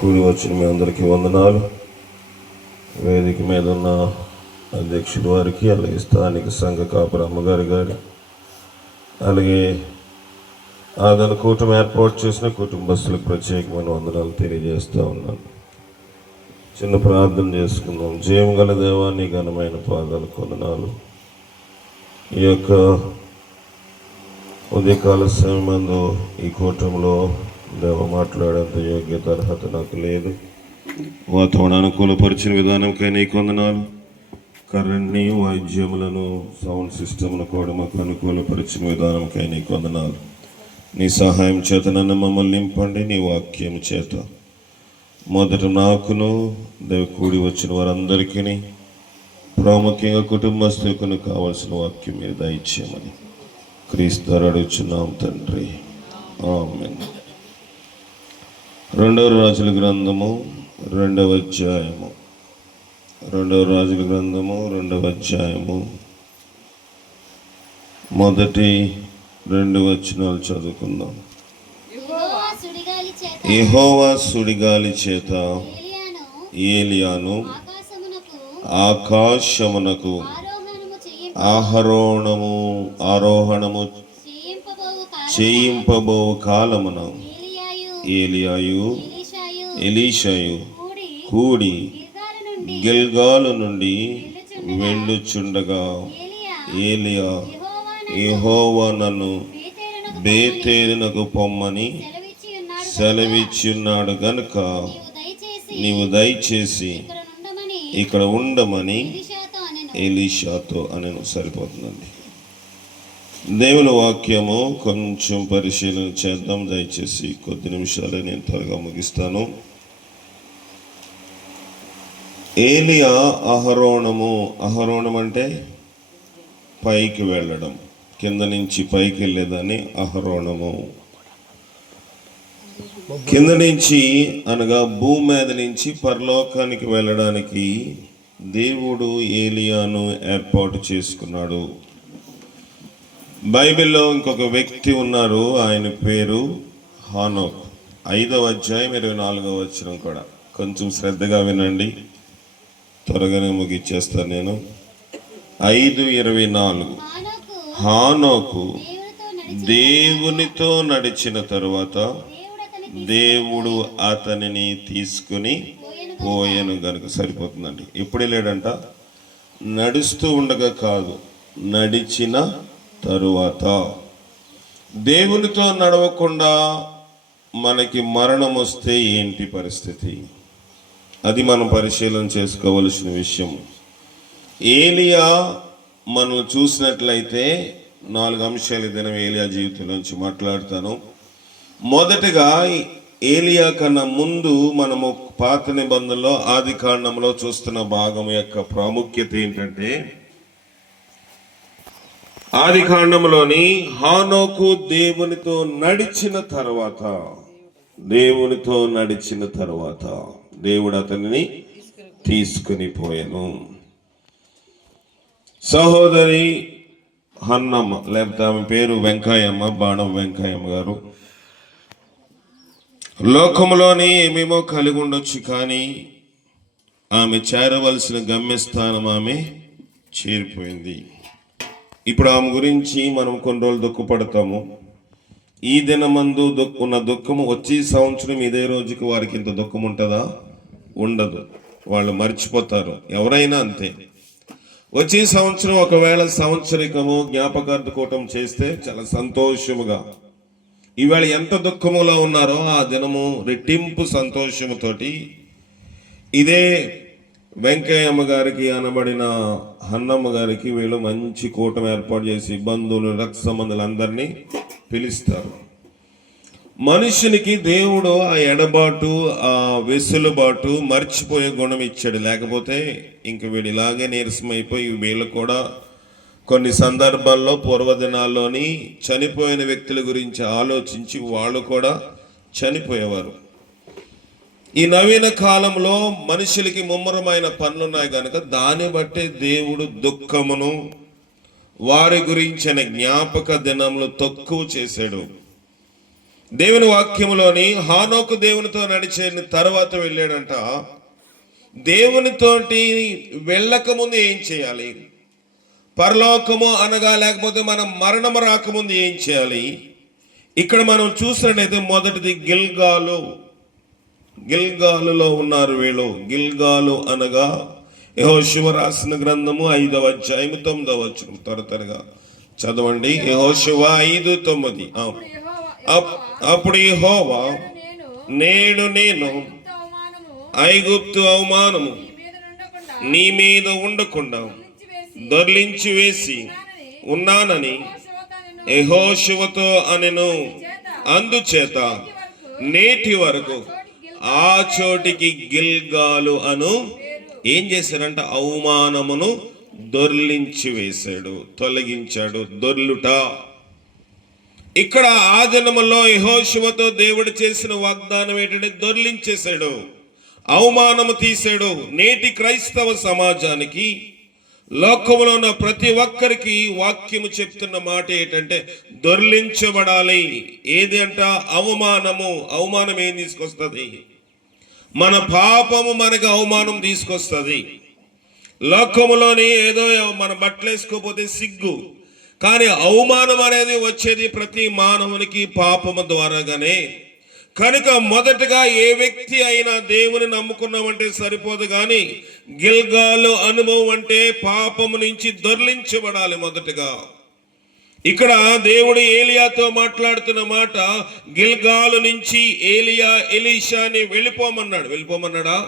కూడి వచ్చిన మీ అందరికీ వందనాలు. వేదిక మీద ఉన్న అధ్యక్షుల వారికి, అలాగే స్థానిక సంఘ కాపుర అమ్మగారి గారి, అలాగే ఆదరణ కూటమి ఏర్పాటు చేసిన కుటుంబస్తులకు ప్రత్యేకమైన వందనాలు తెలియజేస్తూ ఉన్నాను. చిన్న ప్రార్థన చేసుకుందాం. జయం గల దేవాన్ని ఘనమైన పాదాలకు వందనాలు. ఈ యొక్క ఉదయకాల సమయమందు ఈ కూటమిలో దేవ మాట్లాడేంత యోగ్యత అర్హత నాకు లేదు. వాతావరణ అనుకూలపరిచిన విధానంకై నీకు వందనాలు. కరెంట్ని, వాయిద్యములను, సౌండ్ సిస్టమ్ను కూడా మాకు అనుకూలపరిచిన విధానంకై నీకు వందనాలు. నీ సహాయం చేత నన్ను మమ్మల్ని నింపండి. నీ వాక్యం చేత మొదట నాకును దేవ కూడి వచ్చిన వారందరికీ, ప్రాముఖ్యంగా కుటుంబస్తులకు కావాల్సిన వాక్యం మీరు దయచేయమని క్రీస్తు అడుగుచున్నాం తండ్రి, ఆమేన్. 2వ రాజుల గ్రంథము 2వ అధ్యాయము. 2వ రాజుల గ్రంథము 2వ అధ్యాయము మొదటి 2 వచనాలు చదువుకుందాం. యెహోవా సుడిగాలి చేత ఏలియాను ఆకాశమునకు ఆరోహణము చేయింపబో కాలమున ఏలియాయు ఎలీషాయు కూడి గిల్గాలు నుండి వెళ్ళుచుండగా ఏలియా, యెహోవా నన్ను బేతేలునకు పొమ్మని సెలవిచ్చున్నాడు గనుక నీవు దయచేసి ఇక్కడ ఉండమని ఎలీషాతో అనను. సరిపోతుందండి. దేవుని వాక్యము కొంచెం పరిశీలన చేద్దాం దయచేసి. కొద్ది నిమిషాలే, నేను త్వరగా ముగిస్తాను. ఏలియా అహరోణం అంటే పైకి వెళ్ళడం, కింద నుంచి పైకి వెళ్ళేదాన్ని అహరోణము. కింద నుంచి అనగా భూమి మీద నుంచి పరలోకానికి వెళ్ళడానికి దేవుడు ఏలియాను ఏర్పాటు చేసుకున్నాడు. బైబిల్లో ఇంకొక వ్యక్తి ఉన్నారు, ఆయన పేరు హానోక్. 5వ అధ్యాయం 24వ వచనం కూడా కొంచెం శ్రద్ధగా వినండి, త్వరగానే ముగిచ్చేస్తాను నేను. 5:24 హానోకు దేవునితో నడిచిన తరువాత దేవుడు అతనిని తీసుకుని పోయెను గనుక. సరిపోతుందండి. ఎప్పుడు వెళ్ళాడంట? నడుస్తూ ఉండగా కాదు, నడిచిన తరువాత. దేవునితో నడవకుండా మనకి మరణం వస్తే ఏంటి పరిస్థితి? అది మనం పరిశీలన చేసుకోవలసిన విషయం. ఏలియా మనం చూసినట్లయితే 4 అంశాలు దినం ఏలియా జీవితం నుంచి మాట్లాడతాను. మొదటగా ఏలియా కన్నా ముందు మనము పాత నిబంధనలో ఆది కాండంలో చూస్తున్న భాగం యొక్క ప్రాముఖ్యత ఏంటంటే, ఆది కాండంలోని హానోకు దేవునితో నడిచిన తర్వాత దేవుడు అతనిని తీసుకుని పోయాను. సహోదరి హన్నమ్మ, లేకపోతే ఆమె పేరు వెంకాయమ్మ, బాణం వెంకాయమ్మ గారు, లోకంలోని ఏమేమో కలిగి ఉండొచ్చు, కానీ ఆమె చేరవలసిన గమ్యస్థానం ఆమె చేరిపోయింది. ఇప్పుడు ఆమె గురించి మనం కొన్ని రోజులు దుఃఖపడతాము. ఈ దినమందు ఉన్న దుఃఖము వచ్చే సంవత్సరం ఇదే రోజుకి వారికి ఇంత దుఃఖం ఉంటుందా? ఉండదు. వాళ్ళు మర్చిపోతారు. ఎవరైనా అంతే. వచ్చే సంవత్సరం ఒకవేళ సంవత్సరికము జ్ఞాపకార్థకూటం చేస్తే చాలా సంతోషముగా, ఈవేళ ఎంత దుఃఖములో ఉన్నారో ఆ దినము రెట్టింపు సంతోషముతోటి ఇదే వెంకయ్యమ్మ గారికి అనబడిన హన్నమ్మ గారికి వీళ్ళు మంచి కూటమి ఏర్పాటు చేసి బంధువులు, రక్త సంబంధులు అందరినీ పిలుస్తారు. మనుషునికి దేవుడు ఆ ఎడబాటు, ఆ వెసులుబాటు, మర్చిపోయే గుణం ఇచ్చాడు. లేకపోతే ఇంక వీడు ఇలాగే నీరసమైపోయి వీళ్ళు కూడా కొన్ని సందర్భాల్లో పూర్వదినాల్లోని చనిపోయిన వ్యక్తుల గురించి ఆలోచించి వాళ్ళు కూడా చనిపోయేవారు. ఈ నవీన కాలంలో మనుషులకి ముమ్మరమైన పనులున్నాయి కనుక దాన్ని బట్టే దేవుడు దుఃఖమును, వారి గురించిన జ్ఞాపక దినములు తక్కువ చేశాడు. దేవుని వాక్యములోని హానోకు దేవునితో నడిచిన తర్వాత వెళ్ళాడంట. దేవునితోటి వెళ్ళక ముందు ఏం చేయాలి, పరలోకము అనగా లేకపోతే మనం మరణము రాకముందు ఏం చేయాలి? ఇక్కడ మనం చూసినట్టయితే మొదటిది గిల్గాలులో ఉన్నారు వీళ్ళు. గిల్గాలు అనగా యెహోషువ రాసిన గ్రంథము 5వ అధ్యాయము 9వ వచనం. త్వరగా చదవండి. యెహోషువ 5:9. అప్పుడు యెహోవా, నేడు నేను ఐగుప్తు అవమానము నీ మీద ఉండకుండా దొర్లించి వేసి ఉన్నానని యెహోషువతో అనెను. అందుచేత నేటి వరకు ఆ చోటికి గిల్గాలు అను ఏం చేశాడంట? అవమానమును దొర్లించి వేశాడు, తొలగించాడు. దొర్లుట. ఇక్కడ ఆ దినములో యెహోషువతో దేవుడు చేసిన వాగ్దానం ఏంటంటే దొర్లించేశాడు, అవమానము తీశాడు. నేటి క్రైస్తవ సమాజానికి, లోకములో ఉన్న ప్రతి ఒక్కరికి వాక్యము చెప్తున్న మాట ఏంటంటే దొర్లించబడాలి. ఏది అంట? అవమానము. అవమానం ఏం తీసుకొస్తుంది? మన పాపము మనకు అవమానం తీసుకొస్తుంది. లోకములోని ఏదో మన బట్టలు వేసుకోపోతే సిగ్గు, కానీ అవమానం అనేది వచ్చేది ప్రతి మానవునికి పాపము ద్వారాగానే. కనుక మొదటగా ఏ వ్యక్తి అయినా దేవుని నమ్ముకున్నామంటే సరిపోదు, కానీ గిల్గాలు అనుభవం అంటే పాపము నుంచి దొర్లించబడాలి మొదటగా. ఇక్కడ దేవుడు ఏలియాతో మాట్లాడుతున్న మాట, గిల్గాలు నుంచి ఎలీషాని వెళ్ళిపోమన్నాడా?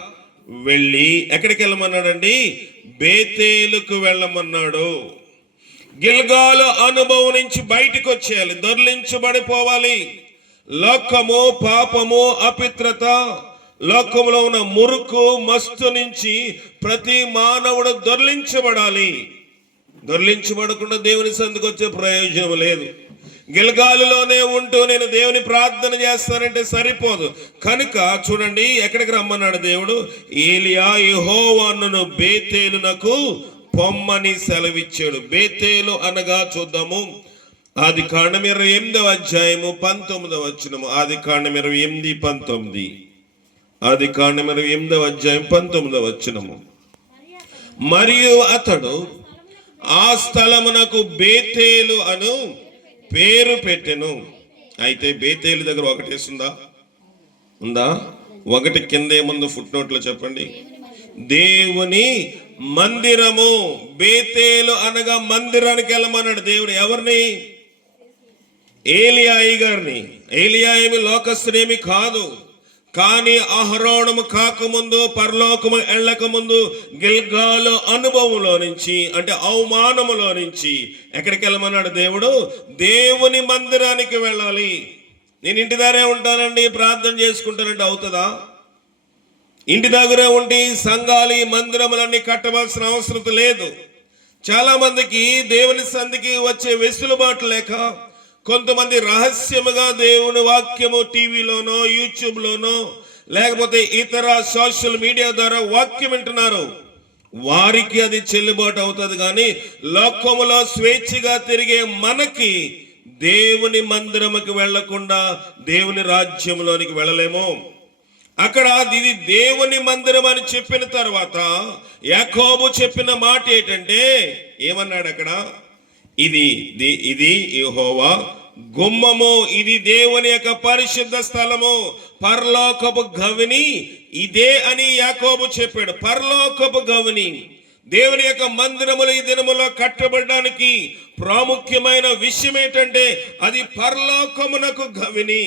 వెళ్ళి ఎక్కడికి వెళ్ళమన్నాడండి? బేతేలుకు వెళ్ళమన్నాడు. గిల్గాలు అనుభవం నుంచి బయటకు వచ్చేయాలి, దొర్లించబడిపోవాలి. లోకము, పాపము, అపిత్రత, లోకములో ఉన్న మురుకు, మస్తు నుంచి ప్రతి మానవుడు దొర్లించబడాలి. దొర్లించబడకుండా దేవుని సందుకు వచ్చే ప్రయోజనం లేదు. గిల్గాలులోనే ఉంటూ నేను దేవుని ప్రార్థన చేస్తానంటే సరిపోదు. కనుక చూడండి, ఎక్కడికి రమ్మన్నాడు దేవుడు? ఏలియా యెహోవాను బేతేలునకు పొమ్మని సెలవిచ్చాడు. బేతేలు అనగా చూద్దాము, ఆదికాండం 28వ అధ్యాయము 19వ వచనము. ఆదికాండం 28:19. ఆదికాండం 28వ అధ్యాయం 19వ వచనము. మరియు అతడు ఆ స్థలమునకు బేతేలు అను పేరు పెట్టెను. అయితే బేతేలు దగ్గర ఒకటేస్తుందా? ఉందా? ఒకటి కింద ఏముందో ఫుట్ నోట్లో చెప్పండి. దేవుని మందిరము. బేతేలు అనగా మందిరానికి వెళ్ళమన్నాడు దేవుడు. ఎవరిని? ఏలియా గారిని. ఏలియా ఏమి లోకస్తుడేమి కాదు, కానీ అహరోణము కాకముందు, పరలోకము వెళ్ళక ముందు గిల్గాలు అనుభవంలో నుంచి, అంటే అవమానములో నుంచి ఎక్కడికి వెళ్ళమన్నాడు దేవుడు? దేవుని మందిరానికి వెళ్ళాలి. నేను ఇంటి దగ్గరే ఉంటానండి, ప్రార్థన చేసుకుంటానంటే అవుతుందా? ఇంటి దగ్గరే ఉండి సంఘాలు, మందిరములన్నీ కట్టవలసిన అవసరం లేదు. చాలా మందికి దేవుని సంధికి వచ్చే వెసులుబాటు లేక కొంతమంది రహస్యముగా దేవుని వాక్యము టీవీలోనో, యూట్యూబ్లోనో, లేకపోతే ఇతర సోషల్ మీడియా ద్వారా వాక్యం వింటున్నారు. వారికి అది చెల్లుబాటు అవుతుంది, కానీ లోకములో స్వేచ్ఛగా తిరిగే మనకి దేవుని మందిరముకి వెళ్లకుండా దేవుని రాజ్యంలోనికి వెళ్ళలేము. అక్కడ ఇది దేవుని మందిరం అని చెప్పిన తర్వాత యాకోబు చెప్పిన మాట ఏంటంటే, ఏమన్నాడు అక్కడ? ఇది యెహోవా గుమ్మము, ఇది దేవుని యొక్క పరిశుద్ధ స్థలము, పరలోకపు గవిని ఇదే అని యాకోబు చెప్పాడు. పరలోకపు గవిని, దేవుని యొక్క మందిరములు ఈ దినములో కట్టబడడానికి ప్రాముఖ్యమైన విషయం ఏంటంటే అది పరలోకమునకు గవిని.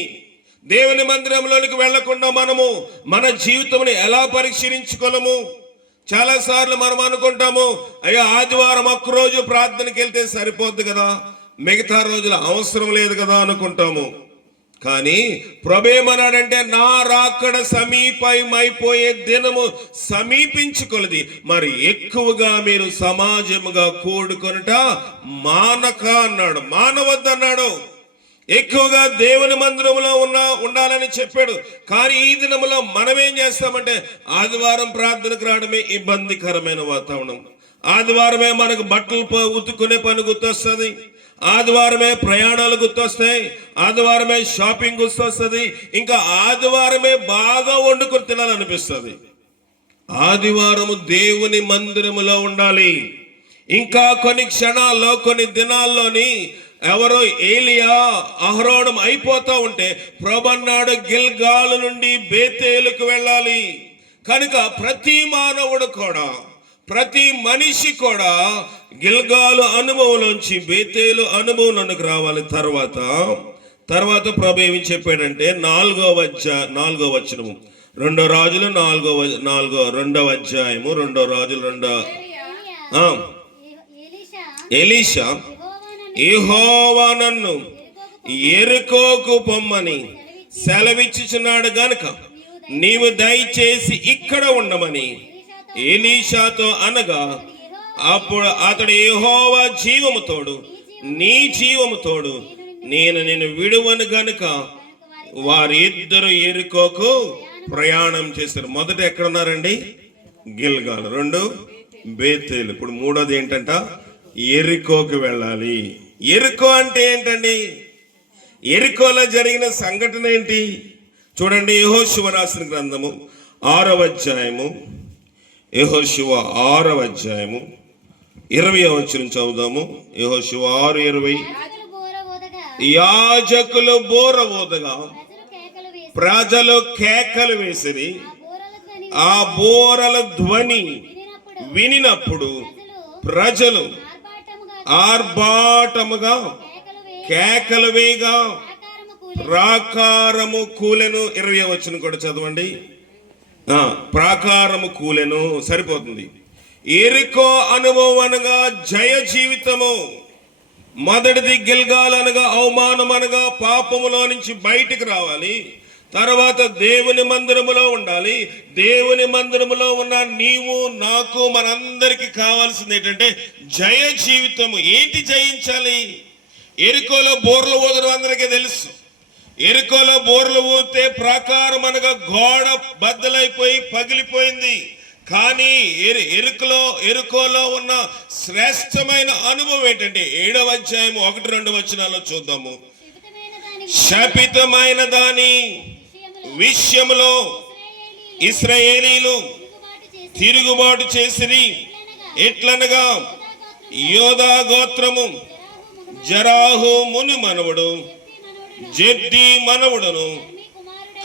దేవుని మందిరంలోనికి వెళ్లకుండా మనము మన జీవితంని ఎలా పరిశీలించుకోలేము? చాలా సార్లు మనం అనుకుంటాము, అయ్యో ఆదివారం ఒక్కరోజు ప్రార్థనకి వెళ్తే సరిపోద్ది కదా, మిగతా రోజులు అవసరం లేదు కదా అనుకుంటాము. కానీ ప్రభు ఏమన్నాడంటే, నా రాకడ సమీపమైపోయే దినము సమీపించుకొలది, మరి ఎక్కువగా మీరు సమాజముగా కూడుకొనుట మానక అన్నాడు. మానవద్దన్నాడు. ఎక్కువగా దేవుని మందిరంలో ఉండాలని చెప్పాడు. కానీ ఈ దినములో మనం ఏం చేస్తామంటే ఆదివారం ప్రార్థనకు రావడమే ఇబ్బందికరమైన వాతావరణం. ఆదివారమే మనకు బట్టలు ఉతుక్కునే పని గుర్తొస్తుంది. ఆదివారమే ప్రయాణాలు గుర్తొస్తాయి, ఆదివారమే షాపింగ్ గుర్తొస్తుంది, ఇంకా ఆదివారమే బాగా వండుకొని తినాలనిపిస్తుంది. ఆదివారము దేవుని మందిరములో ఉండాలి. ఇంకా కొన్ని క్షణాల్లో కొన్ని దినాల్లోని ఎవరో ఏలియా అహరోనం అయిపోతూ ఉంటే ప్రభన్నాడు గిల్గాలు నుండి బేతేలుకు వెళ్ళాలి. కనుక ప్రతి మానవుడు కూడా, ప్రతి మనిషి కూడా గిల్గాలు అనుభవంలోంచి బేతేలు అనుభవంలోనికి రావాలి. తర్వాత ప్రభు ఏమి చెప్పాడంటే 4వ వచనము 2 రాజులు 2వ అధ్యాయము 2 రాజులు ఎలీషా యెహోవా నన్ను యెరికోకు పొమ్మని సెలవిచ్చుచున్నాడు గనుక నీవు దయచేసి ఇక్కడ ఉండమని ఎలీషాతో అనగా, అప్పుడు అతడు యెహోవా జీవము తోడు, నీ జీవము తోడు, నేను నిన్ను విడువను గనుక వారిద్దరు యెరికోకు ప్రయాణం చేశారు. మొదట ఎక్కడ ఉన్నారండి? గిల్గాల్. 2 బేతేలు. ఇప్పుడు 3వది ఏంటంట? యెరికోకు వెళ్ళాలి. యెరికో అంటే ఏంటండి? యెరికోలో జరిగిన సంఘటన ఏంటి చూడండి. యెహోషువ రాసిన గ్రంథము 6వ అధ్యాయము, యెహోషువ 6వ అధ్యాయము 20వ వచనం చదువుదాము. యెహోషువ 6:20. యాజకులు బోర ఊదగా ప్రజలు కేకలు వేసిరి. ఆ బోరల ధ్వని వినినప్పుడు ప్రజలు ఆర్భాటముగా కేకలు వేయగా ప్రాకారము కూలెను. 20వ వచనం కూడా చదవండి. ప్రాకారము కూలెను సరిపోతుంది. యెరికో అనుభవం అనగా జయ జీవితము. మొదటిది గిల్గాల్ అనగా అవమానం, అనగా పాపములో నుంచి బయటికి రావాలి. తర్వాత దేవుని మందిరములో ఉండాలి. దేవుని మందిరములో ఉన్న నీవు నాకు మనందరికి కావాల్సింది ఏంటంటే జయ జీవితము. ఏంటి జయించాలి? యెరికోలో బోర్లు ఊదడం అందరికీ తెలుసు. యెరికోలో బోర్లు ఊదితే ప్రాకారం అనగా గోడ బద్దలైపోయి పగిలిపోయింది. కానీ యెరికోలో ఉన్న శ్రేష్టమైన అనుభవం ఏంటంటే 7వ అధ్యాయం 1-2 వచనాల్లో చూద్దాము. శపితమైన దాని విషయములో ఇశ్రాయేలీలు తిరుగుబాటు చేసిరి. ఎట్లనగా యోధా గోత్రము జరాహు ముని మనవుడు జెడ్డి మనవుడును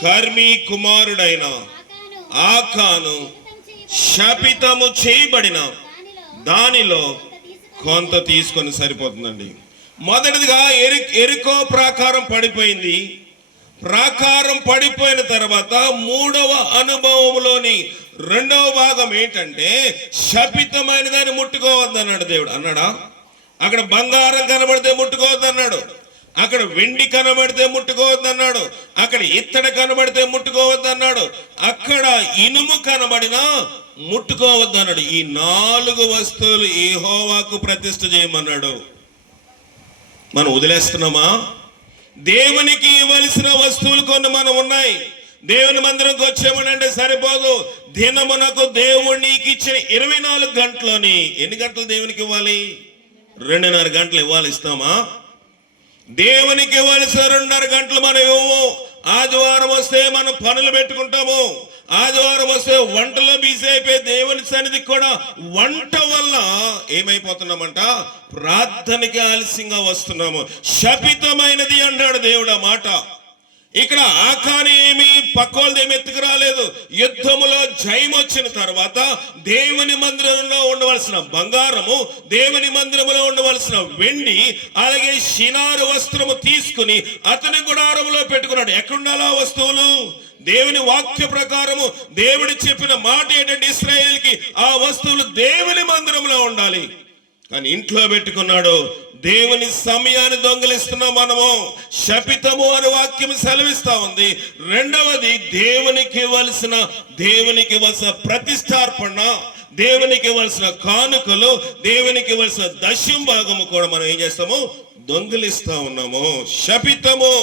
కర్మీ కుమారుడైన ఆకాను శపితము చేయబడిన దానిలో కొంత తీసుకొని సరిపోతుందండి. మొదటిదిగా యెరికో ప్రాకారం పడిపోయింది. ప్రాకారం పడిపోయిన తర్వాత 3వ అనుభవంలోని 2వ భాగం ఏంటంటే శపితమైన దాన్ని ముట్టుకోవద్దన్నాడు దేవుడు. అన్నాడా? అక్కడ బంగారం కనబడితే ముట్టుకోవద్దన్నాడు, అక్కడ వెండి కనబడితే ముట్టుకోవద్దన్నాడు, అక్కడ ఇత్తడి కనబడితే ముట్టుకోవద్దన్నాడు, అక్కడ ఇనుము కనబడినా ముట్టుకోవద్దన్నాడు. ఈ 4 వస్తువులు యెహోవాకు ప్రతిష్ఠ చేయమన్నాడు. మనం వదిలేస్తున్నామా? దేవునికి ఇవ్వాల్సిన వస్తువులు కొన్ని మనం ఉన్నాయి. దేవుని మందిరంకి వచ్చామనంటే సరిపోదు. దినమునకు దేవుడు నీకు ఇచ్చిన 24 గంటలోని ఎన్ని గంటలు దేవునికి ఇవ్వాలి? 2.5 గంటలు ఇవ్వాలి. ఇస్తామా? దేవునికి ఇవ్వాల్సిన 2.5 గంటలు మనం ఇవ్వము. ఆదివారం వస్తే మనం పనులు పెట్టుకుంటాము. ఆదివారం వస్తే వంటలో బిజీ అయిపోయి దేవుని సన్నిధికి కూడా వంట వల్ల ఏమైపోతున్నామంట? ప్రార్థనకి ఆలస్యంగా వస్తున్నాము. శపితమైనది అన్నాడు దేవుడు ఆ మాట. ఇక్కడ ఆకాని ఏమి పక్కోళ్ళది ఏమి ఎత్తుకు రాలేదు. యుద్ధములో జయం వచ్చిన తర్వాత దేవుని మందిరంలో ఉండవలసిన బంగారము, దేవుని మందిరములో ఉండవలసిన వెండి, అలాగే షినారు వస్త్రము తీసుకుని అతని గుడారములో పెట్టుకున్నాడు. ఎక్కడుండాలో వస్తువులు? దేవుని వాక్య ప్రకారము దేవుడు చెప్పిన మాట ఏంటంటే ఇశ్రాయేలుకి ఆ వస్తువులు దేవుని మందిరంలో ఉండాలి. కానీ ఇంట్లో పెట్టుకున్నాడు. దేవుని సమయాన్ని దొంగిలిస్తున్నాం మనము. శపితము అని వాక్యం సెలవిస్తా ఉంది. రెండవది దేవునికి ఇవ్వాల్సిన ప్రతిష్టార్పణ, దేవునికి ఇవ్వాల్సిన కానుకలు, దేవునికి ఇవ్వాల్సిన దశం భాగము కూడా మనం ఏం చేస్తాము? దొంగిలిస్తా ఉన్నాము. శపితము.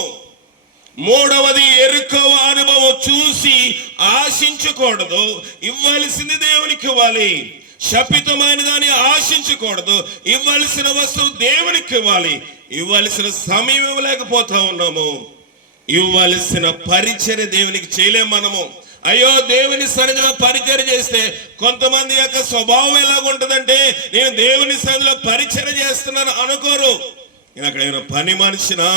మూడవది యెరికో అనుభవం చూసి ఆశించకూడదు. ఇవ్వాల్సింది దేవునికి ఇవ్వాలి. శపితమైన దాన్ని ఆశించకూడదు. ఇవ్వాల్సిన వస్తువు దేవునికి ఇవ్వాలి. ఇవ్వాల్సిన సమయం ఇవ్వలేకపోతా ఉన్నాము. ఇవ్వాల్సిన పరిచర్య దేవునికి చేయలేము మనము. అయ్యో, దేవుని సన్నిధిలో పరిచర్య చేస్తే కొంతమంది యొక్క స్వభావం ఎలాగుంటుందంటే, నేను దేవుని సన్నిధిలో పరిచర్య చేస్తున్నాను అనుకోరు. అక్కడ ఏమైనా పని మనిషినా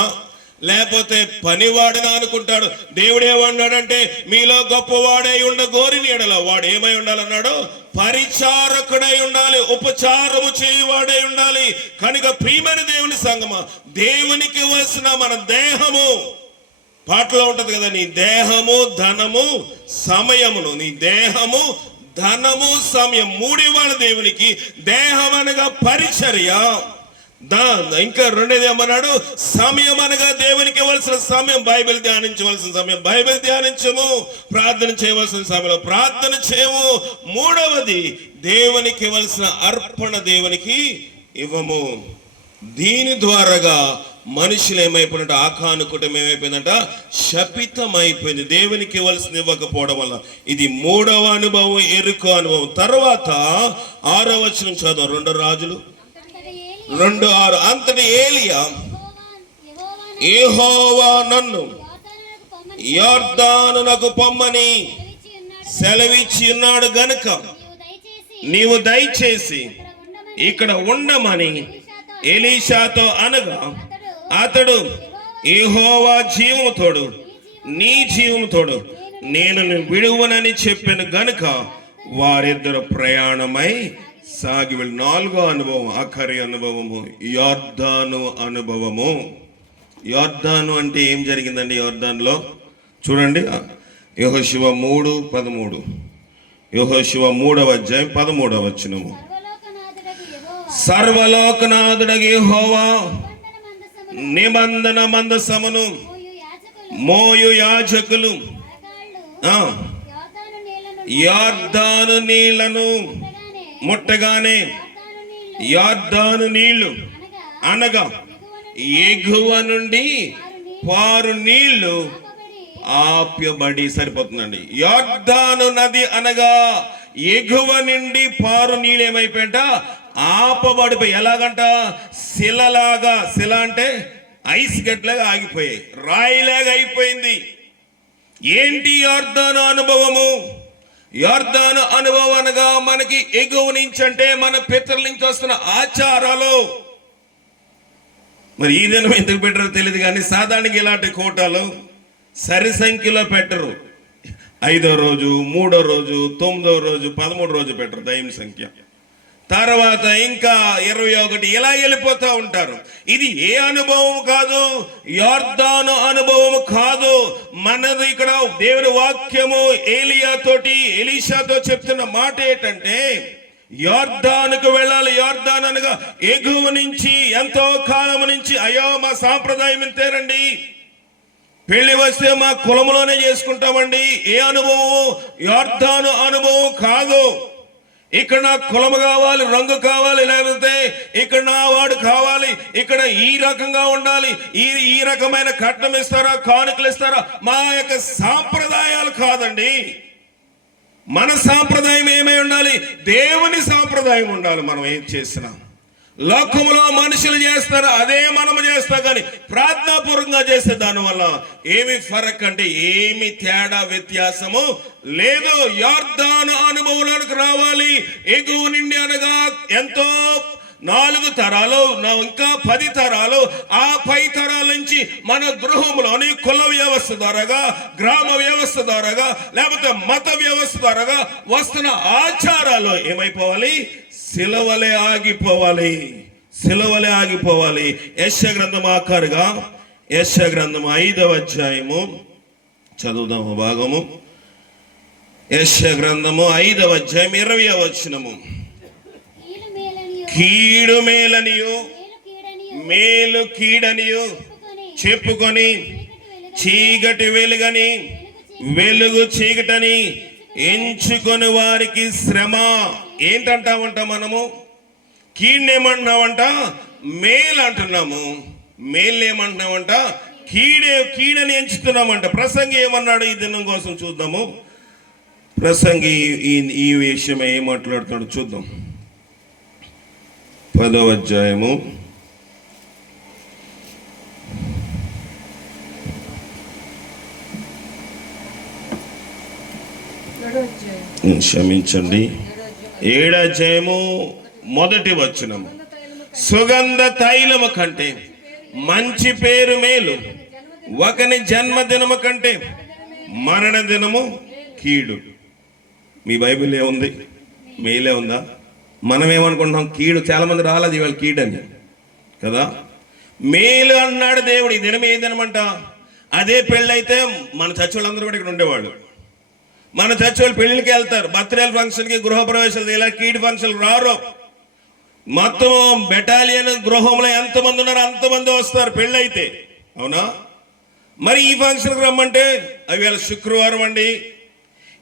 లేకపోతే పనివాడినా అనుకుంటాడు. దేవుడు ఏమన్నాడంటే, మీలో గొప్పవాడై ఉండ గోరిని ఎడల వాడు ఏమై ఉండాలన్నాడు? పరిచారకుడై ఉండాలి, ఉపచారము చేయువాడై ఉండాలి. కనుక ప్రియమైన దేవుని సంగమా, దేవునికి ఇవ్వాల్సిన మన దేహము, పాటలో ఉంటది కదా, నీ దేహము ధనము సమయమును, నీ దేహము ధనము సమయం మూడు ఇవ్వాలి దేవునికి. దేహం అనగా పరిచర్య, ఇంకా రెండేది ఏమన్నాడు? సమయం అనగా దేవునికి ఇవ్వాల్సిన సమయం, బైబిల్ ధ్యానించవలసిన సమయం బైబిల్ ధ్యానించము, ప్రార్థన చేయవలసిన సమయంలో ప్రార్థన చేయము. మూడవది, దేవునికి ఇవ్వాల్సిన అర్పణ దేవునికి ఇవ్వము. దీని ద్వారాగా మనుషులు ఏమైపోయినట్టు, ఆకాను కుటుంబం ఏమైపోయిందంట? శపితమైపోయింది, దేవునికి ఇవ్వాల్సింది ఇవ్వకపోవడం వల్ల. ఇది మూడవ అనుభవం, ఎరుకో అనుభవం. తర్వాత 6వ వచనం చదువు, 2 రాజులు 2:6. అంతటి ఏలియా, యెహోవా నన్ను యొర్దానునకు పొమ్మని సెలవిచ్చి ఉన్నాడు గనుక నీవు దయచేసి ఇక్కడ ఉండమని ఎలీషాతో అనగా, అతడు, యెహోవా జీవము తోడు, నీ జీవము తోడు, నేను విడువనని చెప్పాను గనుక వారిద్దరు ప్రయాణమై సాగి వెళ్ళి. 4వ అనుభవం, ఆఖరి అనుభవము, యొర్దాను అనుభవము. యొర్దాను అంటే ఏం జరిగిందండి యొర్దానులో? చూడండి, యెహోషువ 3:13, యెహోషువ 3వ అధ్యాయం 13వ వచనము. సర్వలోకనాథుడగు యెహోవా నిబంధన మందసమును మోయు యాజకులు యొర్దాను నీళ్లను ముట్టగానే, యొర్దాను నీళ్లు అనగా ఎగువ నుండి పారు నీళ్లు ఆప్యబడి. సరిపోతుందండి. యొర్దాను నది అనగా ఎగువ నుండి పారు నీళ్ళు ఏమైపోయింట? ఆపబడిపోయి. ఎలాగంట? శిలలాగా. శిల అంటే ఐస్ గడ్లాగా ఆగిపోయాయి, రాయిలాగా అయిపోయింది. ఏంటి యొర్దాను అనుభవము? యొర్దాను అనుభవం అనగా మనకి ఎగువ నుంచి, అంటే మన పితరుల నుంచి వస్తున్న ఆచారాలు. మరి ఈ దినం ఎందుకు పెట్టారో తెలియదు, కానీ సాధారణంగా ఇలాంటి కోటాలు సరి సంఖ్యలో పెట్టరు. 5వ రోజు, 3వ రోజు, 9వ రోజు, 13వ రోజు పెట్టరు దైవ సంఖ్య. తర్వాత ఇంకా 21 ఇలా వెళ్ళిపోతూ ఉంటారు. ఇది ఏ అనుభవం కాదు, యొర్దాను అనుభవం కాదు. మనది ఇక్కడ దేవుని వాక్యము ఏలియా తోటి, ఎలీషాతో చెప్తున్న మాట ఏంటంటే, యొర్దానుకు వెళ్ళాలి. యొర్దాను అనగా ఎగువ నుంచి, ఎంతో కాలం నుంచి. అయ్యో, మా సాంప్రదాయం ఇంతేనండి, పెళ్లి వస్తే మా కులంలోనే చేసుకుంటామండి. ఏ అనుభవం? యొర్దాను అనుభవం కాదు. ఇక్కడ నా కులము కావాలి, రంగు కావాలి, లేకపోతే ఇక్కడ నా వాడు కావాలి, ఇక్కడ ఈ రకంగా ఉండాలి, ఈ రకమైన కట్నం ఇస్తారా, కానుకలు ఇస్తారా? మా యొక్క సాంప్రదాయాలు కాదండి. మన సాంప్రదాయం ఏమై ఉండాలి? దేవుని సాంప్రదాయం ఉండాలి. మనం ఏం చేసినా లోకములో మనుషులు చేస్తారు అదే మనము చేస్తాం, కానీ ప్రార్థనాపూర్వకంగా చేస్తే దానివల్ల ఏమి ఫరక్ అంటే ఏమి తేడా, వ్యత్యాసము లేదు. యొర్దాను అనుభవంలోకి రావాలి. ఎగువ నుండి అనగా ఎంతో 4 తరాలు, ఇంకా 10 తరాలు, ఆ 10 తరాల నుంచి మన గృహంలోని కుల వ్యవస్థ ద్వారాగా, గ్రామ వ్యవస్థ ద్వారాగా, లేకపోతే మత వ్యవస్థ ద్వారాగా వస్తున్న ఆచారాలు ఏమైపోవాలి? శిలవలే ఆగిపోవాలి, శిలవలే ఆగిపోవాలి. యెషయా గ్రంథం ఆఖరుగా, యెషయా గ్రంథం 5వ అధ్యాయము చదువుదాము భాగము. యెషయా గ్రంథము 5వ అధ్యాయం 20వ వచనము. కీడు మేలనియు మేలు కీడనియు చెప్పుకొని చీకటి వెలుగని వెలుగు చీకటని ఎంచుకొని వారికి శ్రమ. ఏంటంటామంట మనము? కీడేమంటున్నామంట, మేలు అంటున్నాము. మేలు ఏమంటున్నామంట, కీడని ఎంచుతున్నామంట. ప్రసంగి ఏమన్నాడు ఈ దినం కోసం చూద్దాము. ప్రసంగి ఈ విషయం ఏం మాట్లాడుతున్నాడు చూద్దాం. 10వ అధ్యాయము క్షమించండి, 7వ అధ్యాయము 1వ వచనం. సుగంధ తైలము కంటే మంచి పేరు మేలు, ఒకని జన్మదినము కంటే మరణ దినము కీడు. మీ బైబిల్ ఏముంది? మేలే ఉందా? మనం ఏమనుకుంటున్నాం? కీడు. చాలా మంది రాలేదు ఇవాళ కీడని కదా. మేలు అన్నాడు దేవుడు. ఈ దినం ఏ దినమంట? అదే పెళ్ళైతే మన చర్చి వాళ్ళందరూ కూడా ఇక్కడ ఉండేవాళ్ళు. మన చర్చి వాళ్ళు పెళ్ళిళ్ళకి వెళ్తారు, బర్త్డేల ఫంక్షన్కి, గృహప్రవేశాలు, ఇలా కీడు ఫంక్షన్లు రారు. మొత్తం బెటాలియన్ గృహంలో ఎంతమంది ఉన్నారో అంతమంది వస్తారు పెళ్ళైతే, అవునా? మరి ఈ ఫంక్షన్కి రమ్మంటే అవి వేళ శుక్రవారం అండి,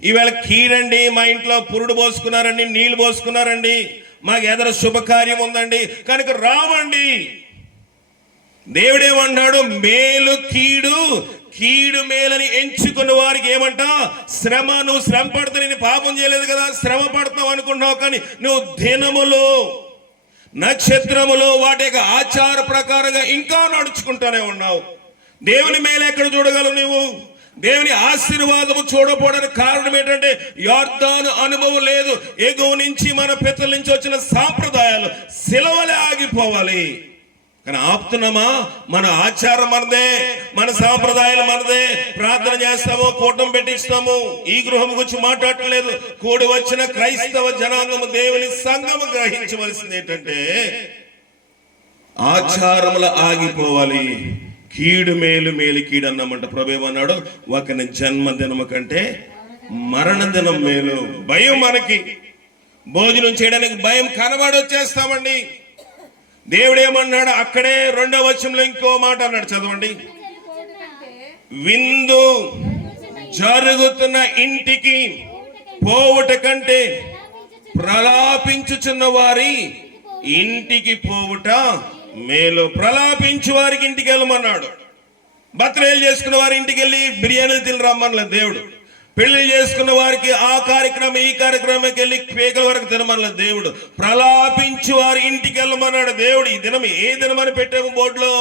ఈవేళ కీడండి, మా ఇంట్లో పురుడు పోసుకున్నారండి, నీళ్లు పోసుకున్నారండి, మాకు ఏదైనా శుభకార్యం ఉందండి కనుక రావండి. దేవుడేమన్నాడు? మేలు కీడు, కీడు మేలని ఎంచుకున్న వారికి ఏమంట? శ్రమ. నువ్వు శ్రమ పడుతు, నేను పాపం చేయలేదు కదా, శ్రమ పడతావు అనుకుంటున్నావు, కానీ నువ్వు దినములు, నక్షత్రములు, వాటి యొక్క ఆచార ప్రకారంగా ఇంకా నడుచుకుంటూనే ఉన్నావు. దేవుని మేలు ఎక్కడ చూడగలవు నువ్వు? దేవుని ఆశీర్వాదము చూడకపోవడానికి కారణం ఏంటంటే యొర్దాను అనుభవం లేదు. ఎగువ నుంచి మన పితరుల నుంచి వచ్చిన సాంప్రదాయాలు సిలవలే ఆగిపోవాలి. కానీ ఆపుతున్నామా? మన ఆచారం మనదే, మన సాంప్రదాయాలు మనదే. ప్రార్థన చేస్తాము, కూటం పెట్టిస్తాము. ఈ గృహం గురించి మాట్లాడలేదు. కూడి వచ్చిన క్రైస్తవ జనాంగము, దేవుని సంఘము గ్రహించవలసింది ఏంటంటే ఆచారములు ఆగిపోవాలి. కీడు మేలు, మేలు కీడు అన్నామంట. ప్రభు ఏమన్నాడు? ఒకని జన్మదినము కంటే మరణ దినం మేలు. భయం, మనకి భోజనం చేయడానికి భయం, కనబడొచ్చేస్తామండి. దేవుడు ఏమన్నాడు? అక్కడే 2వ వచనంలో ఇంకో మాట అన్నాడు, చదవండి. విందు జరుగుతున్న ఇంటికి పోవుట కంటే ప్రలాపించుచున్న వారి ఇంటికి పోవుట మేలు. ప్రలాపించు వారికి ఇంటికి వెళ్ళమన్నాడు. బర్త్డేలు చేసుకున్న వారి ఇంటికి వెళ్ళి బిర్యానీలు తిని రమ్మనలేదు దేవుడు. పెళ్లి చేసుకున్న వారికి ఆ కార్యక్రమం ఈ కార్యక్రమంకి వెళ్ళి పేకల వరకు తినమనలేదు దేవుడు. ప్రలాపించు వారి ఇంటికి వెళ్ళమన్నాడు దేవుడు. ఈ దినం ఏ దినం అని పెట్టాము బోర్డులో?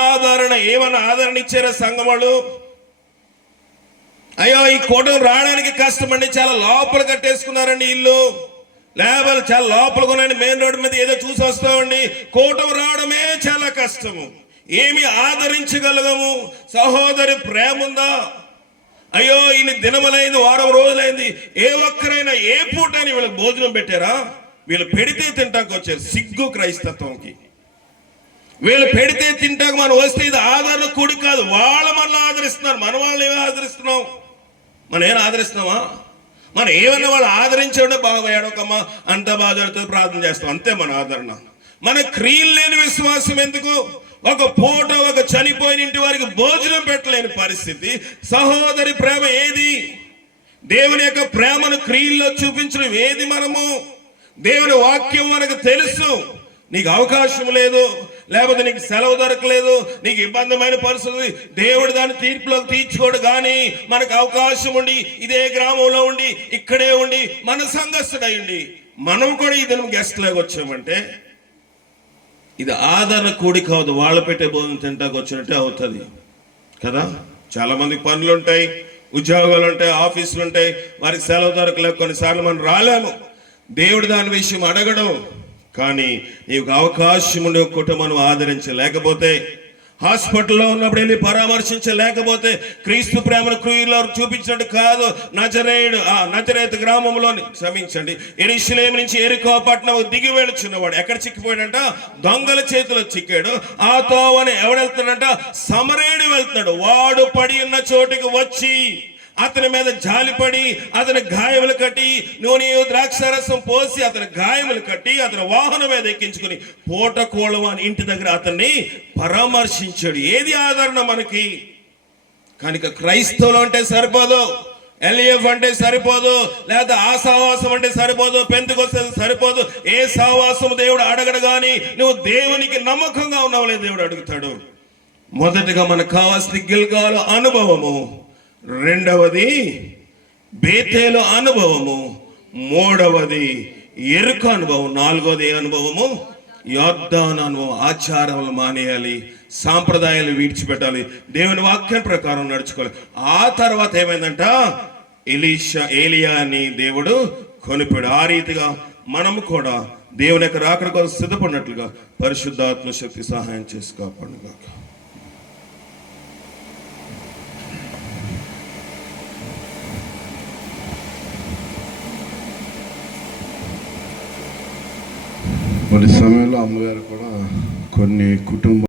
ఆదరణ. ఏమన్నా ఆదరణ ఇచ్చారా సంఘం వాళ్ళు? అయ్యో ఈ కూటం రావడానికి కష్టమండి, చాలా లోపల కట్టేసుకున్నారండి ఇల్లు, లేబల్ చాలా లోపల కొనండి, మెయిన్ రోడ్డు మీద ఏదో చూసి వస్తామండి. కూటం రావడమే చాలా కష్టము. ఏమి ఆదరించగలగము? సహోదరి ప్రేమ ఉందా? అయ్యో ఇన్ని దినములైంది, వారం రోజులైంది, ఏ ఒక్కరైనా ఏ పూట అని వీళ్ళకి భోజనం పెట్టారా? వీళ్ళు పెడితే తింటాకు వచ్చారు. సిగ్గు క్రైస్తత్వంకి. వీళ్ళు పెడితే తింటాకు మనం వస్తే ఇది ఆదరణ కూడి కాదు. వాళ్ళు మనల్ని ఆదరిస్తున్నారు, మన వాళ్ళని ఏమి ఆదరిస్తున్నాం? మనం ఏమైనా ఆదరిస్తున్నామా? మనం ఏమన్నా వాళ్ళు ఆదరించే బాగా ఏడవకమ్మా, అంతా బాగా జరుగుతుంది, ప్రార్థన చేస్తాం, అంతే మన ఆదరణ. మన క్రియలు లేని విశ్వాసం ఎందుకు? ఒక పూట ఒక చనిపోయిన ఇంటి వారికి భోజనం పెట్టలేని పరిస్థితి. సహోదరి ప్రేమ ఏది? దేవుని యొక్క ప్రేమను క్రియల్లో చూపించడం ఏది? మనము దేవుని వాక్యం మనకు తెలుసు. నీకు అవకాశం లేదు, లేకపోతే నీకు సెలవు దొరకలేదు, నీకు ఇబ్బందిమైన పరిస్థితి, దేవుడు దాన్ని తీర్పులోకి తీర్చుకోడు. కానీ మనకు అవకాశం ఉండి, ఇదే గ్రామంలో ఉండి, ఇక్కడే ఉండి, మన సంఘస్థుడై ఉండి, మనం కూడా ఈ దినం గెస్ట్ లాగా వచ్చామంటే ఇది ఆదరణ కూడి కాదు. వాళ్ళు పెట్టే భోజనం తింటాకు వచ్చినట్టే అవుతుంది కదా. చాలా మందికి పనులు ఉంటాయి, ఉద్యోగాలు ఉంటాయి, ఆఫీసులు ఉంటాయి, వారికి సెలవు దొరకలేక కొన్నిసార్లు మనం రాలేము. దేవుడు దాని విషయం అడగడం. కానీ నీకు అవకాశం ఉండే కుటుంబం ఆదరించలేకపోతే, హాస్పిటల్లో ఉన్నప్పుడు వెళ్ళి పరామర్శించలేకపోతే, క్రీస్తు ప్రేమను క్రియలో చూపించినట్టు కాదు. నజరేతు గ్రామంలోని, క్షమించండి, యెరూషలేము నుంచి యెరికో పట్టణం దిగి వెళుచున్నవాడు ఎక్కడ చిక్కిపోయాడంట? దొంగల చేతిలో చిక్కాడు. ఆ తోవని ఎవడెళ్తాడంట? సమరేడు వెళ్తున్నాడు. వాడు పడి ఉన్న చోటికి వచ్చి అతని మీద జాలిపడి అతని గాయములు కట్టి నూనె ద్రాక్షారసం పోసి అతని గాయములు కట్టి అతని వాహనం మీద ఎక్కించుకుని పూట కోళ్ళవాని ఇంటి దగ్గర అతన్ని పరామర్శించాడు. ఏది ఆదరణ మనకి? కనుక క్రైస్తవులు అంటే సరిపోదు, ఎల్ఎఫ్ అంటే సరిపోదు, లేదా ఆ సహవాసం అంటే సరిపోదు, పెంతెకొస్తే సరిపోదు. ఏ సహవాసం దేవుడు అడగడు. కానీ నువ్వు దేవునికి నమ్మకంగా ఉన్నావు లేదు దేవుడు అడుగుతాడు. మొదటిగా మనకు కావాల్సిన గిల్గాలు అనుభవము, రెండవది బేతేలు అనుభవము, మూడవది యెరికో అనుభవం, నాలుగవది అనుభవము యొర్దాను అనుభవం. ఆచారాలు మానేయాలి, సాంప్రదాయాలు విడిచిపెట్టాలి, దేవుని వాక్యం ప్రకారం నడుచుకోవాలి. ఆ తర్వాత ఏమైందంట? ఏలియాని దేవుడు కొనిపాడు. ఆ రీతిగా మనము కూడా దేవుని యొక్క రాకడ కోసం సిద్ధపడినట్లుగా పరిశుద్ధాత్మ శక్తి సహాయం చేసి కాపాడుగాక. మరి సమయంలో అమ్మగారు కూడా కొన్ని కుటుంబ